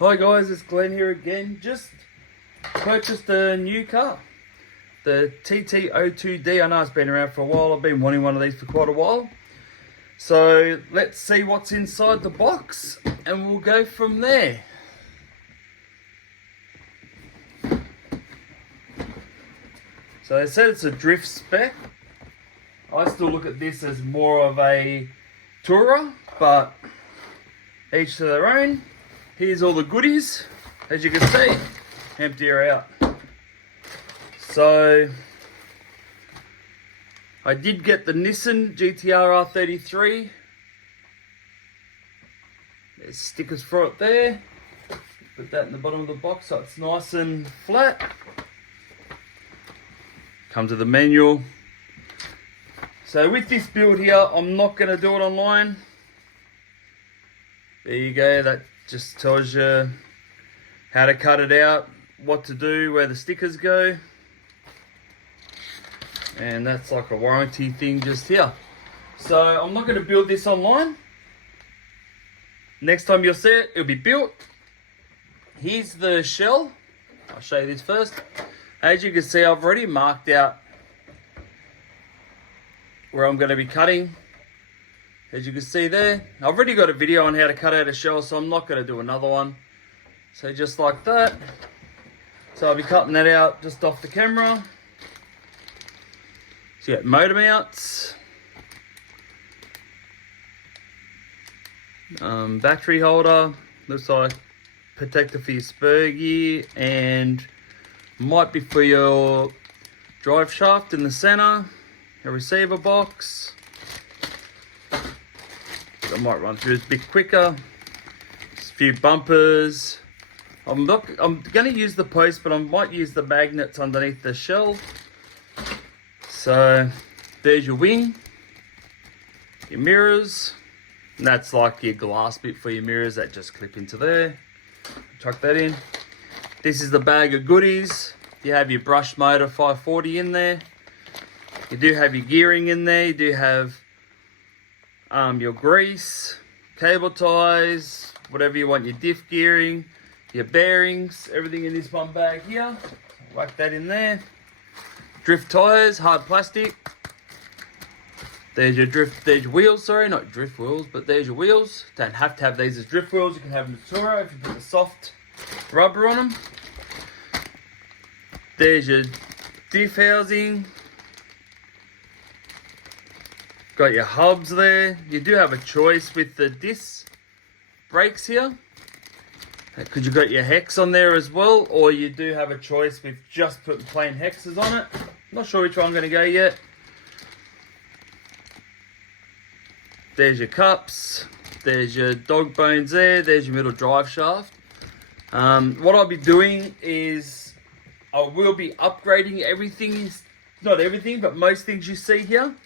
Hi guys, it's Glenn here again. Just purchased a new car. The tt02d. I know it's been around for a while. I've been wanting one of these for quite a while. So let's see what's inside the box and we'll go from there. So they said it's a drift spec. I still look at this as more of a tourer, but each to their own. Here's all the goodies. As you can see, empty her out. So I did get the Nissan GTR R33. There's stickers for it there. Put that in the bottom of the box so it's nice and flat. Comes with the manual. So with this build here, I'm not going to do it online. There you go, that just tells you how to cut it out, what to do, where the stickers go. And that's like a warranty thing just here. So I'm not going to build this online. Next time you'll see it, it'll be built. Here's the shell. I'll show you this first. As you can see, I've already marked out where I'm going to be cutting. As you can see there, I've already got a video on how to cut out a shell, so I'm not going to do another one. So just like that. So I'll be cutting that out just off the camera. So you got motor mounts, battery holder, looks like protector for your spur gear, and might be for your drive shaft in the center, a receiver box. I might run through this a bit quicker. Just a few bumpers. I'm going to use the post, but I might use the magnets underneath the shell. So there's your wing, your mirrors, and that's like your glass bit for your mirrors that just clip into there. Chuck that in. This is the bag of goodies. You have your brush motor 540 in there. You do have your gearing in there. You do have your grease, cable ties, whatever you want, your diff gearing, your bearings, everything in this one bag here. Whack that in there. Drift tires, hard plastic. There's your wheels, sorry, not drift wheels, but there's your wheels. Don't have to have these as drift wheels. You can have them as Turo if you put the soft rubber on them. There's your diff housing. Got your hubs there. You do have a choice with the disc brakes here, because you've got your hex on there as well, or you do have a choice with just putting plain hexes on it. Not sure which one I'm going to go yet. There's your cups. There's your dog bones there. There's your middle drive shaft. What I'll be doing is I will be upgrading everything. Not everything, but most things you see here.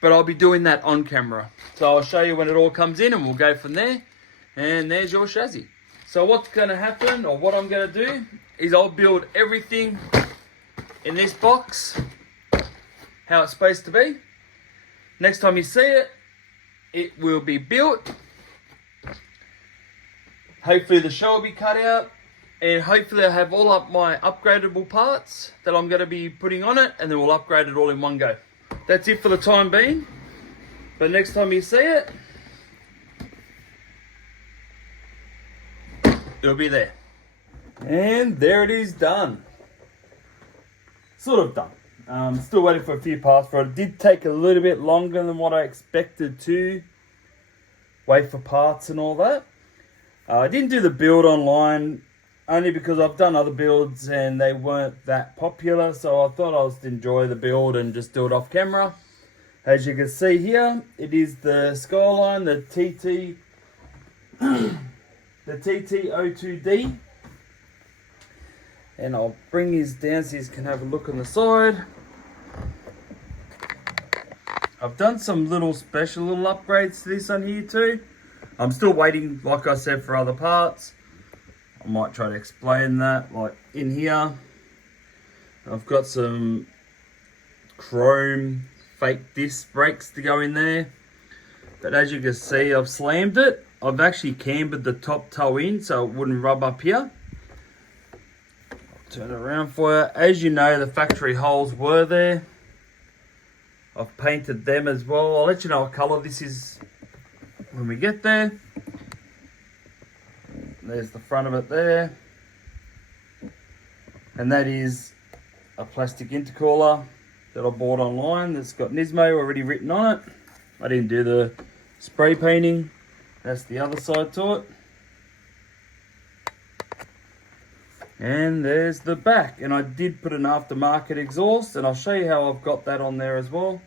But I'll be doing that on camera. So I'll show you when it all comes in and we'll go from there. And there's your chassis. So what's going to happen, or what I'm going to do, is I'll build everything in this box how it's supposed to be. Next time you see it, it will be built. Hopefully the shell will be cut out. And hopefully I have all up my upgradable parts that I'm going to be putting on it. And then we'll upgrade it all in one go. That's it for the time being. But next time you see it, it'll be there. And there it is, done. Sort of done. Still waiting for a few parts for it. It did take a little bit longer than what I expected to. Wait for parts and all that. I didn't do the build online only because I've done other builds and they weren't that popular. So I thought I was to enjoy the build and just do it off camera. As you can see here, it is the Skyline, the tt02d. And I'll bring these down so you can have a look on the side. I've done some little special upgrades to this on here too. I'm still waiting, like I said, for other parts. I might try to explain that, like in here. I've got some chrome fake disc brakes to go in there. But as you can see, I've slammed it I've actually cambered the top toe in so it wouldn't rub up here. I'll turn it around for you. As you know, the factory holes were there. I've painted them as well. I'll let you know what colour this is when we get there. There's the front of it there. And that is a plastic intercooler that I bought online that's got Nismo already written on it. I didn't do the spray painting. That's the other side to it. And there's the back. And I did put an aftermarket exhaust, and I'll show you how I've got that on there as well.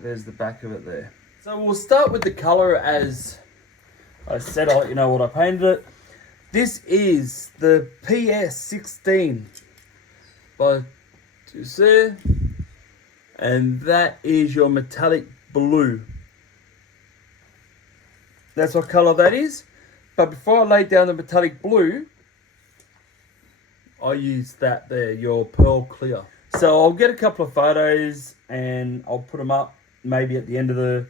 There's the back of it there. So we'll start with the colour. As I said, I'll let you know what I painted it. This is the PS16 by Tamyia, and that is your metallic blue. That's what colour that is. But before I laid down the metallic blue, I used that there, your pearl clear. So I'll get a couple of photos and I'll put them up maybe at the end of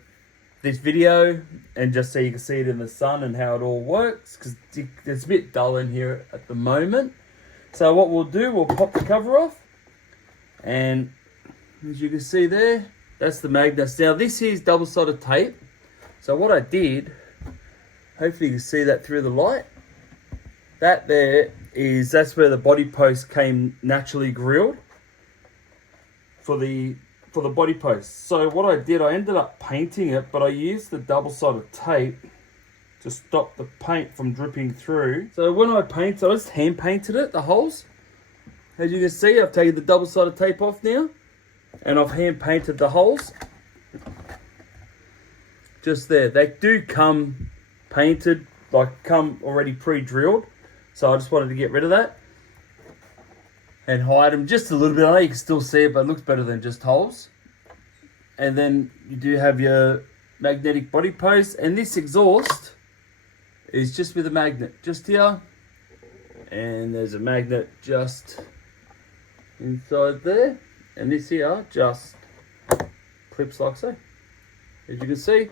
this video, and just so you can see it in the sun and how it all works, because it's a bit dull in here at the moment. So what we'll do, we'll pop the cover off, and as you can see there, that's the magnets. Now this is double-sided tape. So what I did, hopefully you can see that through the light, that there is, that's where the body post came naturally grilled for the body post. So what I did, I ended up painting it, but I used the double-sided tape to stop the paint from dripping through. So when I painted, I just hand painted it, the holes. As you can see, I've taken the double-sided tape off now, and I've hand painted the holes. Just there. They do come painted, like come already pre-drilled. So I just wanted to get rid of that and hide them just a little bit. I know you can still see it, but it looks better than just holes. And then you do have your magnetic body post, and this exhaust is just with a magnet just here, and there's a magnet just inside there, and this here just clips like so, as you can see,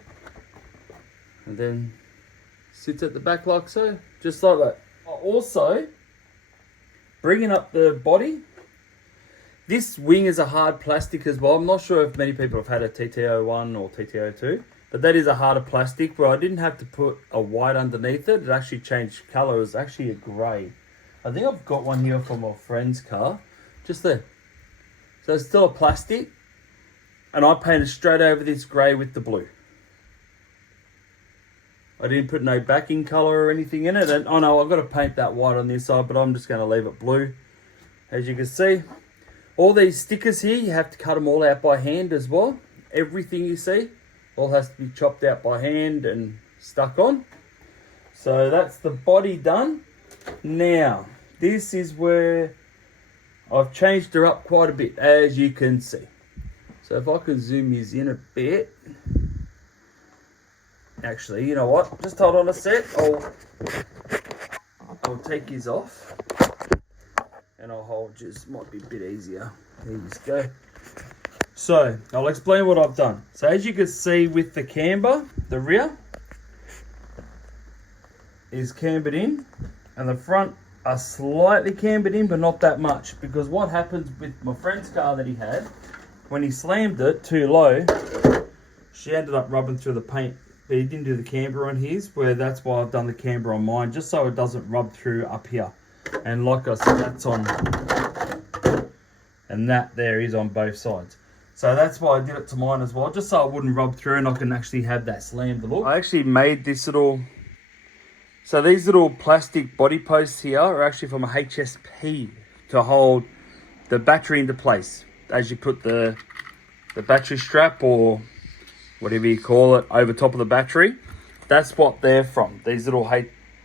and then sits at the back like so, just like that. Also, bringing up the body, this wing is a hard plastic as well. I'm not sure if many people have had a tt01 or tt02, but that is a harder plastic where I didn't have to put a white underneath it. It actually changed colour. It was actually a grey. I think I've got one here from my friend's car, just there. So it's still a plastic, and I painted straight over this grey with the blue. I didn't put no backing colour or anything in it. And oh no, I've got to paint that white on this side, but I'm just going to leave it blue. As you can see, all these stickers here, you have to cut them all out by hand as well. Everything you see all has to be chopped out by hand and stuck on. So that's the body done. Now, this is where I've changed her up quite a bit, as you can see. So if I can zoom you in a bit. Actually, you know what? Just hold on a sec. I'll take his off. And I'll hold just, might be a bit easier. There you go. So, I'll explain what I've done. So as you can see with the camber, the rear is cambered in, and the front are slightly cambered in, but not that much. Because what happens with my friend's car that he had, when he slammed it too low, she ended up rubbing through the paint. But he didn't do the camber on his, where that's why I've done the camber on mine, just so it doesn't rub through up here. And like I said, that's on, and that there is on both sides. So that's why I did it to mine as well, just so it wouldn't rub through and I can actually have that slammed look. I actually made this little, so these little plastic body posts here are actually from a HSP to hold the battery into place. As you put the battery strap or whatever you call it over top of the battery, that's what they're from. These little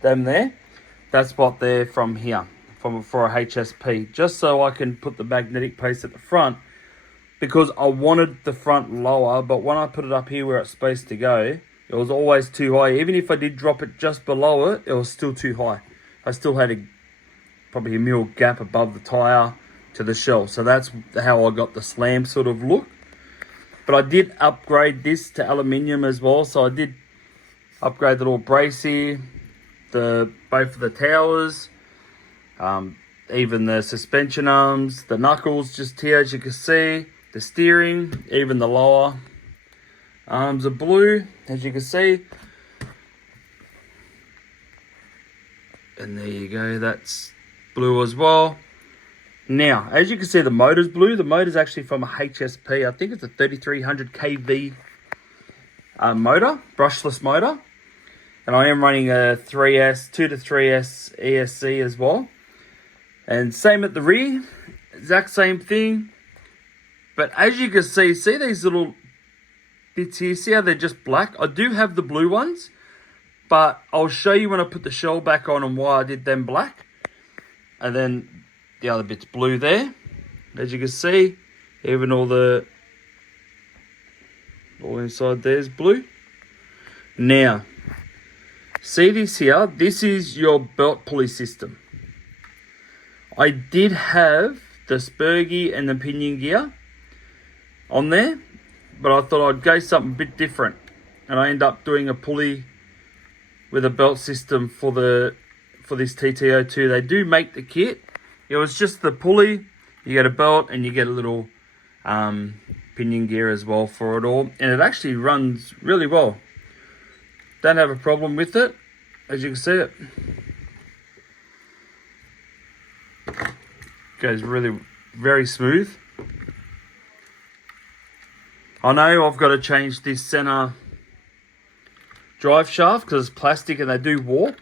them there, that's what they're from here, for a HSP, just so I can put the magnetic post at the front, because I wanted the front lower, but when I put it up here where it's supposed to go, it was always too high. Even if I did drop it just below it, it was still too high. I still had probably a mil gap above the tyre to the shell, so that's how I got the slam sort of look. But I did upgrade this to aluminium as well, so I did Upgrade the little bracy, both of the towers, even the suspension arms, the knuckles just here as you can see, the steering, even the lower arms are blue as you can see. And there you go, that's blue as well. Now, as you can see, the motor's blue. The motor's actually from a HSP. I think it's a 3300 kV motor, brushless motor. And I am running a 2 to 3S ESC as well. And same at the rear, exact same thing. But as you can see these little bits here, see how they're just black? I do have the blue ones, but I'll show you when I put the shell back on and why I did them black. And then the other bit's blue there. As you can see, even all inside there's blue. Now, see this here? This is your belt pulley system. I did have the spurgy and the pinion gear on there, but I thought I'd go something a bit different. And I end up doing a pulley with a belt system for this tt02. They do make the kit. It was just the pulley, you get a belt, and you get a little pinion gear as well for it all. And it actually runs really well. Don't have a problem with it, as you can see it. Goes really very smooth. I know I've got to change this center drive shaft because it's plastic and they do warp.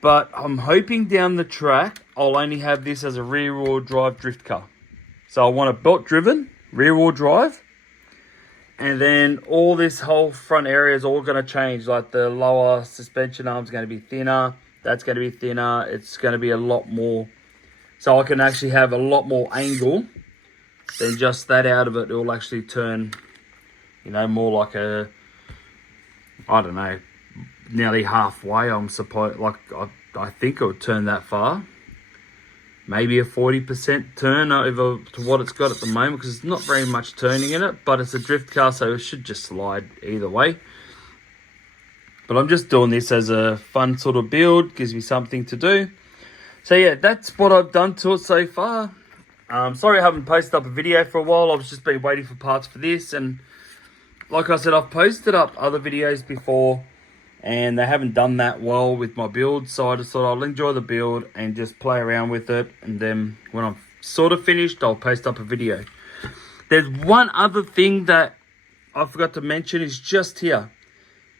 But I'm hoping down the track I'll only have this as a rear-wheel drive drift car. So I want a belt-driven rear-wheel drive. And then all this whole front area is all going to change. Like the lower suspension arm's going to be thinner. That's going to be thinner. It's going to be a lot more. So I can actually have a lot more angle than just that out of it. It will actually turn, more like a, I don't know, nearly halfway. I'm supposed, I think it would turn that far. Maybe a 40% turn over to what it's got at the moment, because it's not very much turning in it, but it's a drift car, so it should just slide either way. But I'm just doing this as a fun sort of build, gives me something to do. So yeah, that's what I've done to it so far. Sorry I haven't posted up a video for a while. I've just been waiting for parts for this, and like I said, I've posted up other videos before and they haven't done that well with my build, so I just thought I'll enjoy the build and just play around with it, and then when I'm sort of finished, I'll post up a video. There's one other thing that I forgot to mention, is just here.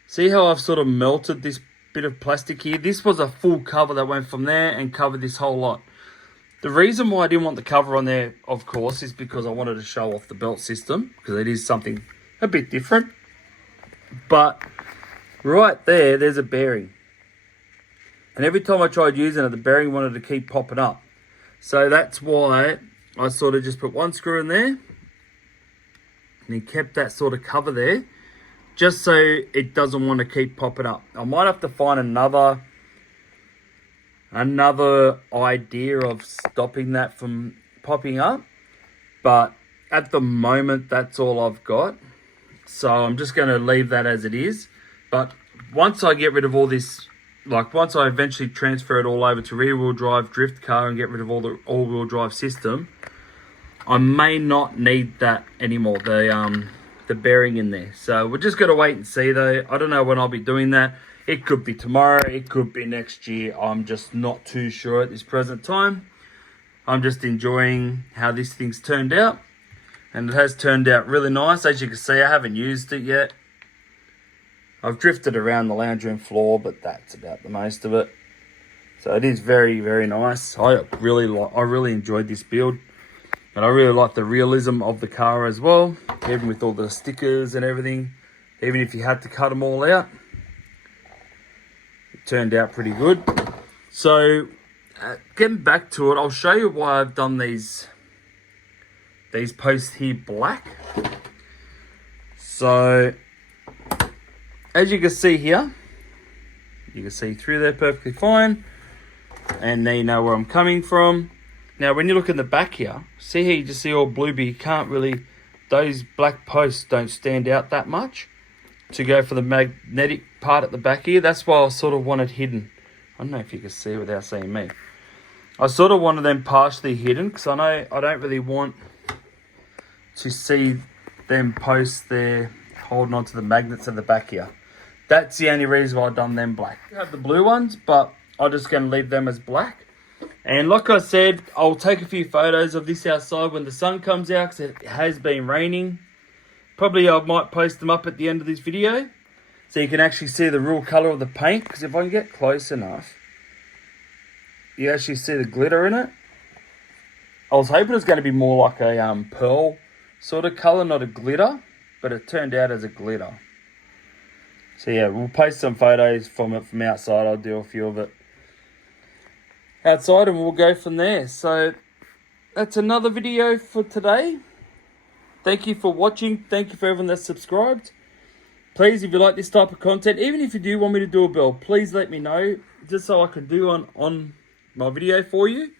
See how I've sort of melted this bit of plastic here? This was a full cover that went from there and covered this whole lot. The reason why I didn't want the cover on there, of course, is because I wanted to show off the belt system, because it is something a bit different. But right there's a bearing. And every time I tried using it, the bearing wanted to keep popping up. So that's why I sort of just put one screw in there and then kept that sort of cover there, just so it doesn't want to keep popping up. I might have to find another idea of stopping that from popping up, but at the moment that's all I've got, so I'm just going to leave that as it is. But once I get rid of all this, like once I eventually transfer it all over to rear-wheel drive drift car and get rid of all the all-wheel drive system, I may not need that anymore, the bearing in there. So we're just going to wait and see though. I don't know when I'll be doing that. It could be tomorrow, it could be next year. I'm just not too sure at this present time. I'm just enjoying how this thing's turned out. And it has turned out really nice. As you can see, I haven't used it yet. I've drifted around the lounge room floor, but that's about the most of it. So it is very, very nice. I really enjoyed this build. And I really like the realism of the car as well. Even with all the stickers and everything. Even if you had to cut them all out, it turned out pretty good. So getting back to it, I'll show you why I've done these posts here black. So as you can see here, you can see through there perfectly fine, and now you know where I'm coming from. Now when you look in the back here, see how you just see all blue, but you can't really, those black posts don't stand out that much. to go for the magnetic part at the back here. That's why I sort of wanted hidden. I don't know if you can see it without seeing me. I sort of wanted them partially hidden because I know I don't really want to see them post there holding onto the magnets at the back here. That's the only reason why I've done them black. I have the blue ones, but I'm just going to leave them as black. And like I said, I'll take a few photos of this outside when the sun comes out because it has been raining. Probably I might post them up at the end of this video so you can actually see the real colour of the paint. Because if I can get close enough, you actually see the glitter in it. I was hoping it was going to be more like a pearl sort of colour, not a glitter. But it turned out as a glitter. So yeah, we'll post some photos from it from outside. I'll do a few of it outside and we'll go from there. So that's another video for today. Thank you for watching. Thank you for everyone that's subscribed. Please, if you like this type of content, even if you do want me to do a build, please let me know just so I can do on my video for you.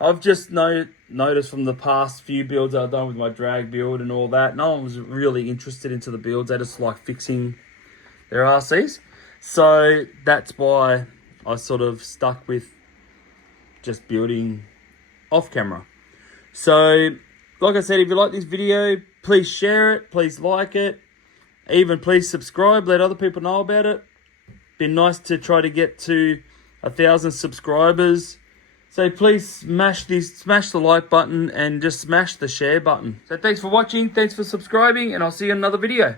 I've just noticed from the past few builds I've done with my drag build and all that, no one was really interested into the builds. They just like fixing their RCs. So that's why I sort of stuck with just building off camera. So, like I said, if you like this video, please share it, please like it. Even please subscribe, let other people know about it. Been nice to try to get to 1,000 subscribers. So please smash the like button and just smash the share button. So thanks for watching, thanks for subscribing, and I'll see you in another video.